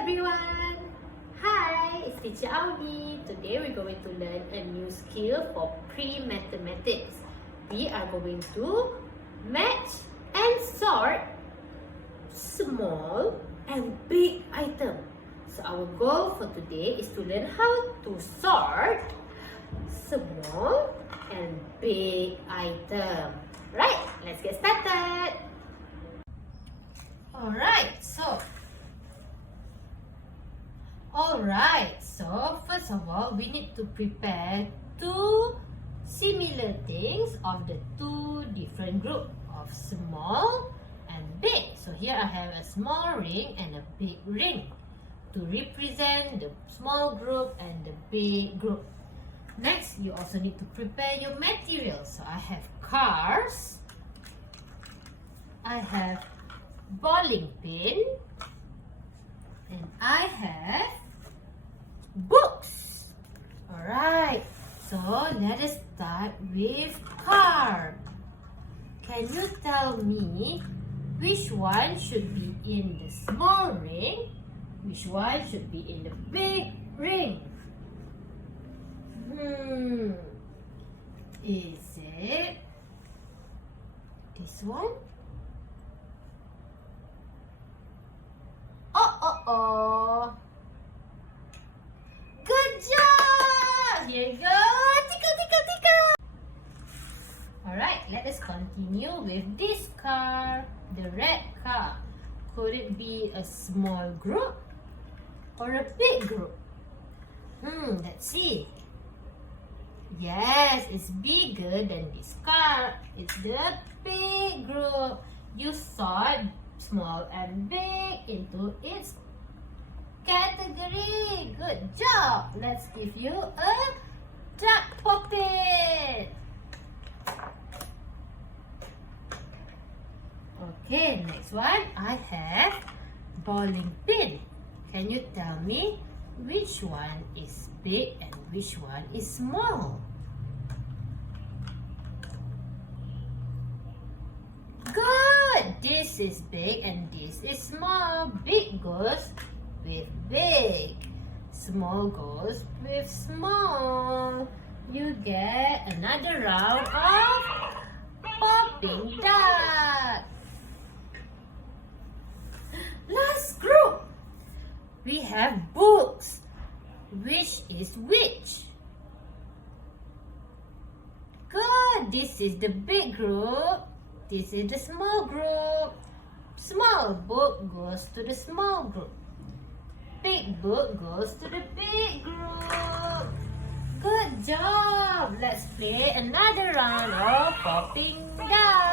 everyone! Hi, it's Teacher Audi. Today we're going to learn a new skill for pre-mathematics. We are going to match and sort small and big items. So our goal for today is to learn how to sort small and big items. Right, let's get started. Alright, so first of all, we need to prepare two similar things of the two different groups of small and big. So here I have a small ring and a big ring to represent the small group and the big group. Next, you also need to prepare your materials. So I have cars, I have bowling pin, and I have books. Alright, so let us start with car. Can you tell me which one should be in the small ring? Which one should be in the big ring? Is it this one? Oh. Good job! Here you go. Tickle. Alright, let us continue with this car, the red car. Could it be a small group or a big group? Let's see. Yes, it's bigger than this car. It's the big group. You sort small and big into its category. Good job. Let's give you a duck pocket. Okay, next one. I have bowling pin. Can you tell me which one is big and which one is small? Good! This is big and this is small. Big goes with big. Small goes with small. You get another round of popping duck. Last group. We have books. Which is which? Good. This is the big group. This is the small group. Small book goes to the small group. Big book goes to the big group. Good job. Let's play another round of popping duck.